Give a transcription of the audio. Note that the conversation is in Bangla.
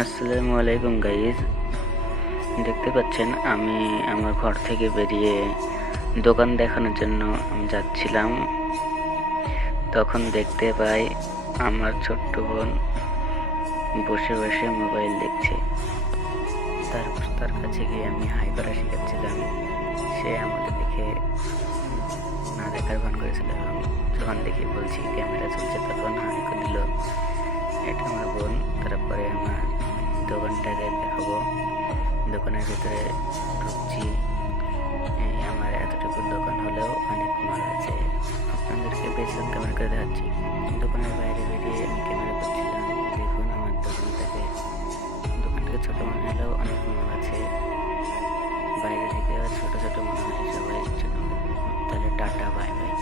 আসসালামু আলাইকুম গাইজ। দেখতে পাচ্ছেন আমি আমার ঘর থেকে বেরিয়ে দোকান দেখানোর জন্য আমি যাচ্ছিলাম। তখন দেখতে পাই আমার ছোট্ট বোন বসে বসে মোবাইল দেখছে। তার কাছে গিয়ে আমি হাই করা শিখাচ্ছিলাম। সে আমাকে দেখে না দেখার ভান করেছিল এবং যখন দেখি বলছি ক্যামেরা চলছে তখন হাই করে দিল। এটা আমার বোন। তারপরে আমার দোকানটাকে দেখাবো। দোকানের ভিতরে ঢুকছি। এই আমার এতটুকু দোকান হলেও অনেক মাল আছে, আপনাদেরকে বেশিরভাগ ক্যামেরা করে দেখাচ্ছি। দোকানের বাইরে বেরিয়ে আমি ক্যামেরা করছিলাম। দেখুন আমার দোকানটাকে ছোট মনে হলেও অনেক মাল আছে। বাইরে থেকে ছোট ছোট মনে হয় সবাই ছোট। তাহলে টাটা, বাই বাই।